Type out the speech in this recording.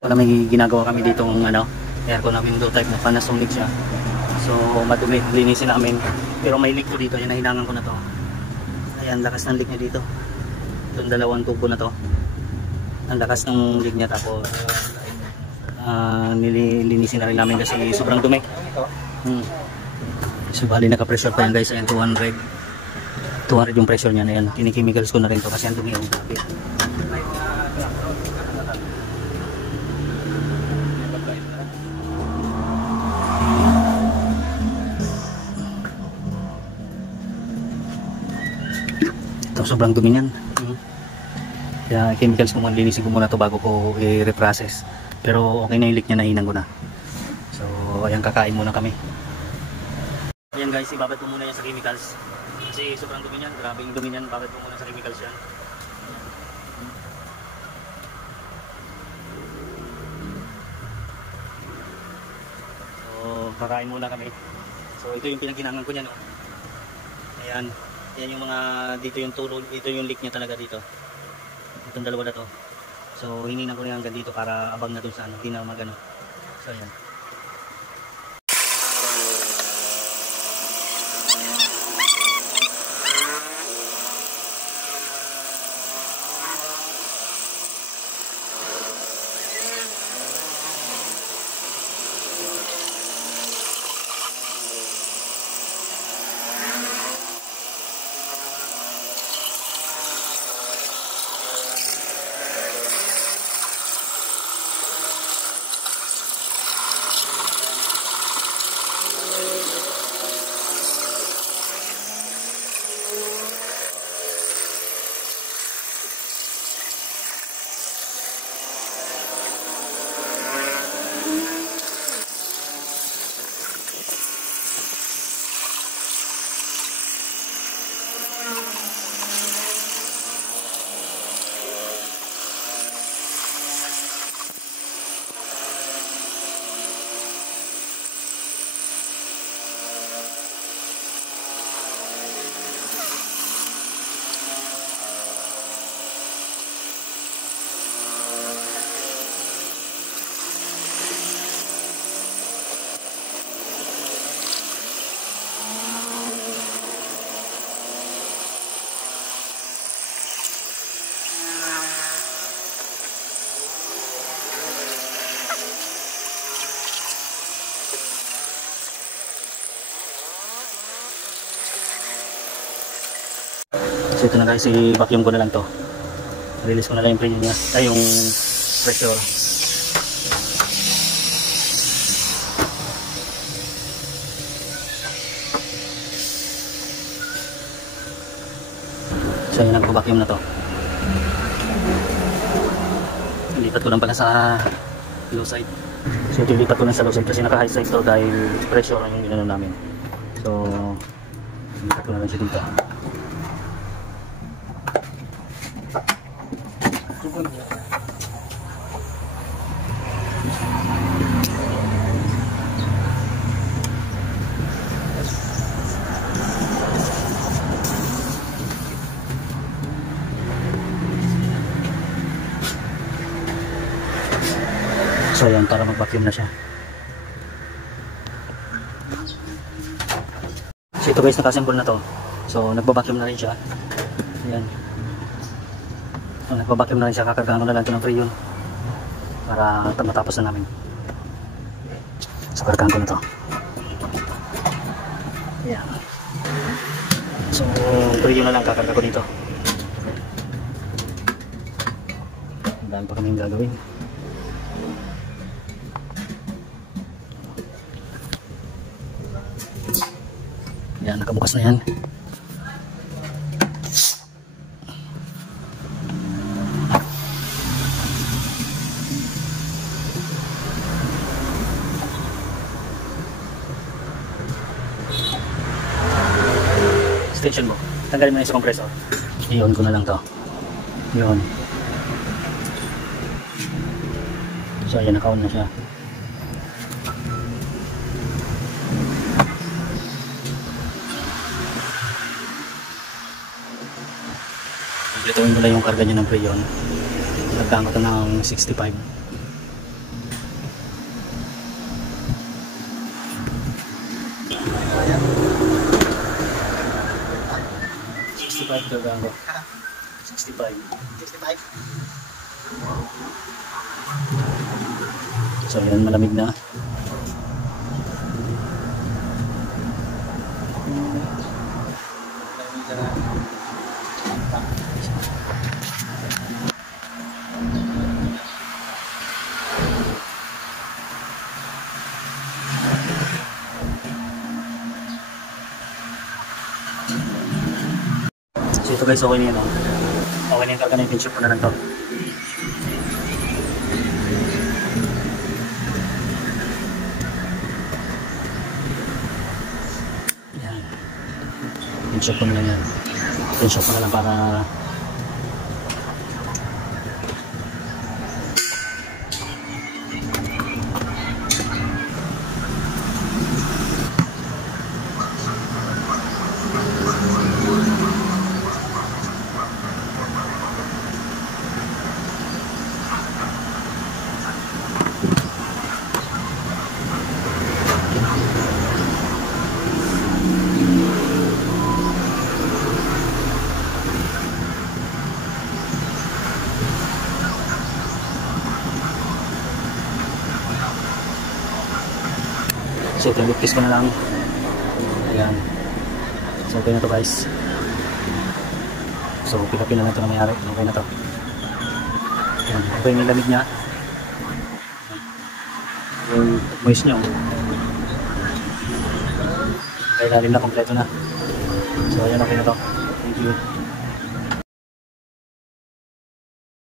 Wala, may ginagawa kami dito ng aircon na window type na Panasonic siya. So madumi, linisin namin. Pero may leak po dito, yan nahinangan ko na to. Ayan, lakas ng leak niya dito. Itong dalawang tubo na to. Ang lakas ng leak niya, tapos nilinisin na rin namin kasi sobrang dumi. So bali naka-pressure pa yan guys, ayan 200 yung pressure niya na yan. Tinichemicals ko na rin to kasi ang dumi yung grabe. Sobrang dumi niyan. Kaya chemicals ko muna, linisin ko muna to bago ko i-reprocess. Pero okay na yung leak niya, nahinan ko na. So ayan, kakain muna kami. Ayan guys, ibabad ko muna yan sa chemicals. Kasi sobrang dumi niyan, grabe yung dumi niyan, babad ko muna sa chemicals yan. So kakain muna kami. So ito yung pinaghinangan ko niyan. Ayan. Yan yung mga, dito yung tulo, dito yung leak niya talaga dito. Itong dalawa na to. So hinihinang ko rin hanggang dito para abang na dun sa hindi na magano. So ayan. So ito na guys, i-vacuum ko na lang to. Release ko na lang yung pressure niya, ay yung pressure. So yun, nagpo-vacuum na to. Lipat ko lang pala sa low side. So ito lipat ko lang sa low side kasi naka high side to dahil pressure yung ginano namin. So lipat ko na lang siya dito. So ayan, para mag-vacuum na siya. So ito guys, naka-assemble na to. So nagba-vacuum na rin siya. Ayan. So nagba-vacuum na rin siya, kakargaan ko na lang ito ng freon para matapos na namin. So kargaan ko na to. Ayan. So freon na lang kakarga ko dito. Ang dami pa kaming gagawin. Yan, nakabukas na yan. Extension mo. Tanggalin mo na yung sa compressor. I-on ko na lang to. Yun. So ayan, naka-on na siya. Ituin ko lang yung karga niya ng freon. Nagkaan ko ito ng 65. 65 talaga ako. 65. 65. So yan, malamig na. So ito guys, okay na yan. Oh. Okay na yung karga na yung pinshop ko na lang to. Yan. Pinshop ko na lang yan. Pinshop ko na lang para so pinipis ko na lang. Ayan. So okay na to guys. So pilapin na lang ito na mayari. Okay na to. Ayan. Okay yung lamig niya. Yung moist nyo. Kaya lalim na kompleto na. So ayan, okay na to. Thank you.